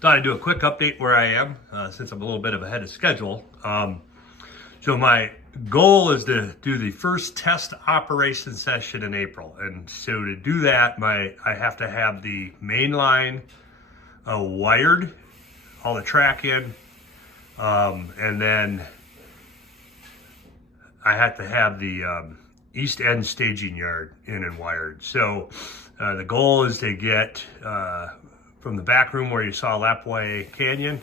Thought I'd do a quick update where I am since I'm a little bit of ahead of schedule. So my goal is to do the first test operation session in April, and so to do that, I have to have the main line wired, all the track in, and then I have to have the east end staging yard in and wired. So the goal is to get from the back room where you saw Lapway Canyon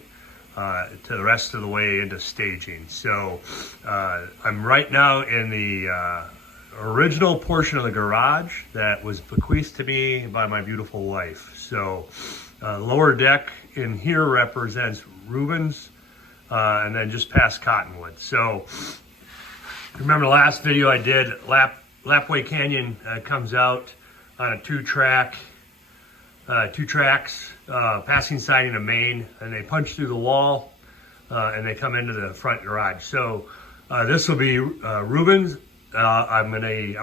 to the rest of the way into staging. So I'm right now in the original portion of the garage that was bequeathed to me by my beautiful wife. So lower deck in here represents Ruben's, and then just past Cottonwood. So remember the last video I did, Lapway Canyon comes out on a two tracks, passing siding and main, and they punch through the wall and they come into the front garage. So this will be Ruben's. I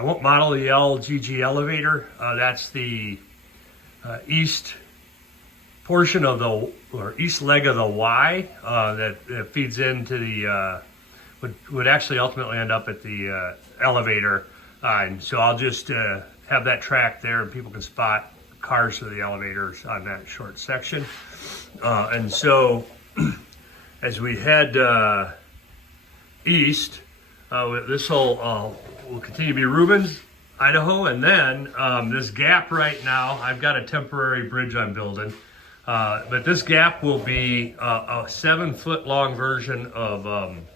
won't model the LGG elevator. That's the east portion of the, or east leg of the Y that feeds into the, would actually ultimately end up at the elevator. And so I'll just have that track there and people can spot cars to the elevators on that short section. And so as we head east, this will continue to be Ruben's, Idaho. And then this gap right now, I've got a temporary bridge I'm building. But this gap will be a 7-foot long version of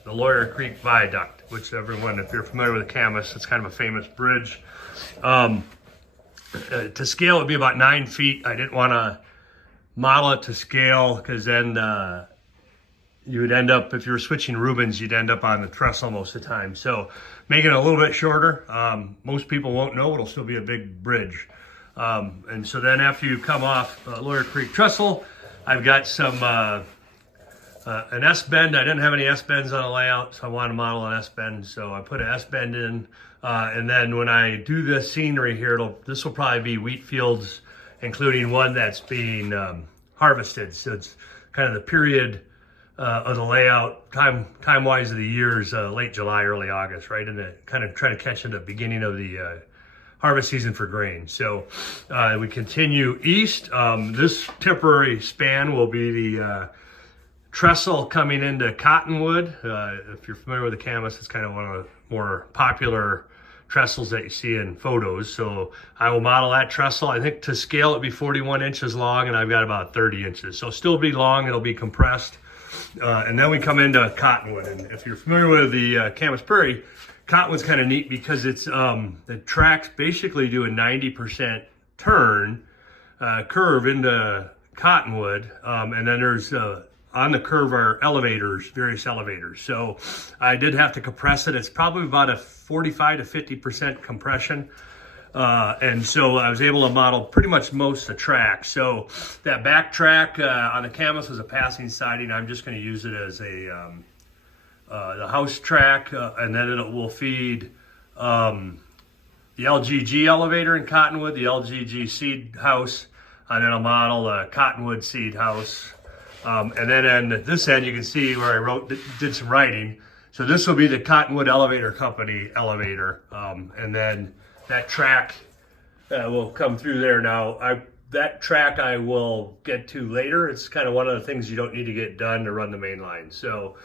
the Lawyer Creek Viaduct, which everyone, if you're familiar with the Camas, it's kind of a famous bridge. To scale, it would be about 9 feet. I didn't want to model it to scale because then you would end up, if you were switching Rubens, you'd end up on the trestle most of the time. So making it a little bit shorter, most people won't know, it'll still be a big bridge. And so then after you come off Lawyer Creek Trestle, I've got some an S-bend. I didn't have any S-bends on the layout, so I wanted to model an S-bend. So I put an S-bend in. And then when I do this scenery here, this will probably be wheat fields, including one that's being harvested. So it's kind of the period of the layout, time-wise of the year is late July, early August, right? And kind of try to catch in the beginning of the harvest season for grain. So we continue east. This temporary span will be the trestle coming into Cottonwood. If you're familiar with the Camas, it's kind of one of the more popular trestles that you see in photos. So I will model that trestle. I think to scale it'll be 41 inches long, and I've got about 30 inches. So still be long, it'll be compressed. And then we come into Cottonwood. And if you're familiar with the Camas Prairie, Cottonwood's kind of neat because it's the tracks basically do a 90% turn curve into Cottonwood, and then there's on the curve are elevators, various elevators. So I did have to compress it. It's probably about a 45 to 50% compression. And so I was able to model pretty much most of the track. So that back track on the Camas was a passing siding. I'm just going to use it as a the house track, and then it will feed the LGG elevator in Cottonwood, the LGG seed house, and then I'll model a Cottonwood seed house. And then on this end, you can see where I did some writing. So this will be the Cottonwood Elevator Company elevator. And then that track will come through there. Now, that track I will get to later. It's kind of one of the things you don't need to get done to run the main line. So,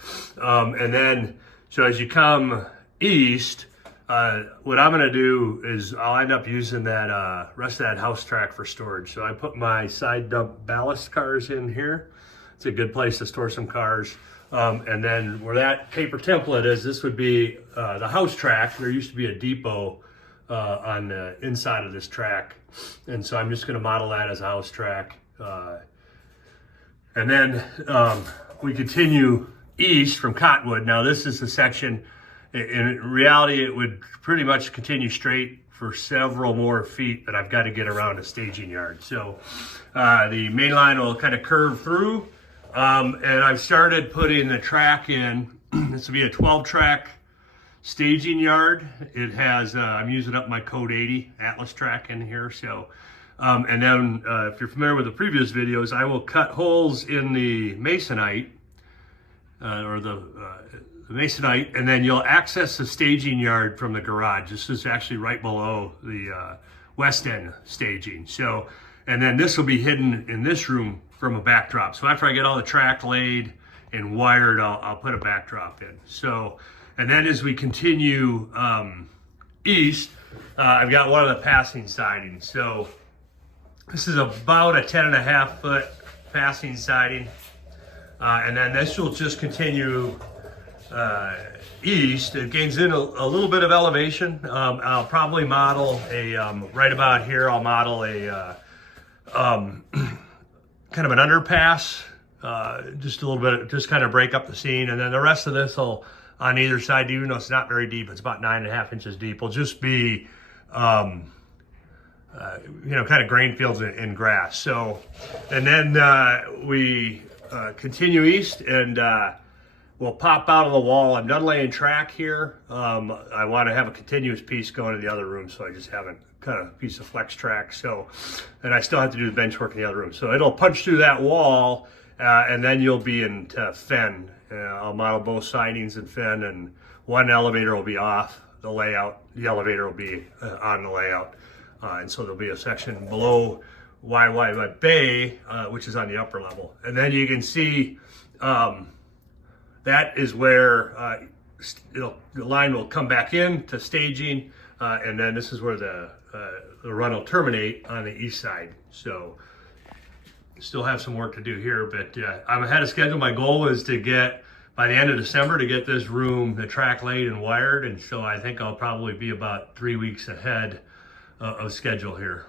and then, so as you come east, what I'm gonna do is I'll end up using that rest of that house track for storage. So I put my side dump ballast cars in here. It's a good place to store some cars. And then where that paper template is, this would be the house track. There used to be a depot on the inside of this track. And so I'm just gonna model that as a house track. And then we continue east from Cottonwood. Now this is the section, in reality it would pretty much continue straight for several more feet, but I've got to get around a staging yard. So the main line will kind of curve through. And I've started putting the track in. This will be a 12-track staging yard. It has, I'm using up my Code 80 Atlas track in here. So And then if you're familiar with the previous videos, I will cut holes in the masonite, the masonite, and then you'll access the staging yard from the garage. This is actually right below the west end staging. So, and then this will be hidden in this room from a backdrop. So after I get all the track laid and wired, I'll put a backdrop in. So, and then as we continue east, I've got one of the passing sidings. So this is about a 10.5 foot passing siding. And then this will just continue east. It gains in a little bit of elevation. I'll probably model a, right about here, I'll model a kind of an underpass, just a little bit, just kind of break up the scene. And then the rest of this will, on either side, even though it's not very deep, it's about 9.5 inches deep, will just be, kind of grain fields and grass. So, and then we continue east and we'll pop out of the wall. I'm done laying track here. I want to have a continuous piece going to the other room, so I just haven't cut a piece of flex track. So, and I still have to do the bench work in the other room. So it'll punch through that wall, and then you'll be in fen. I'll model both sidings in fen, and one elevator will be off the layout. The elevator will be on the layout. And so there'll be a section below YY Bay, which is on the upper level. And then you can see that is where the line will come back in to staging. And then this is where the run will terminate on the east side. So still have some work to do here, but I'm ahead of schedule. My goal is to get, by the end of December, to get this room, the track laid and wired. And so I think I'll probably be about 3 weeks ahead of schedule here.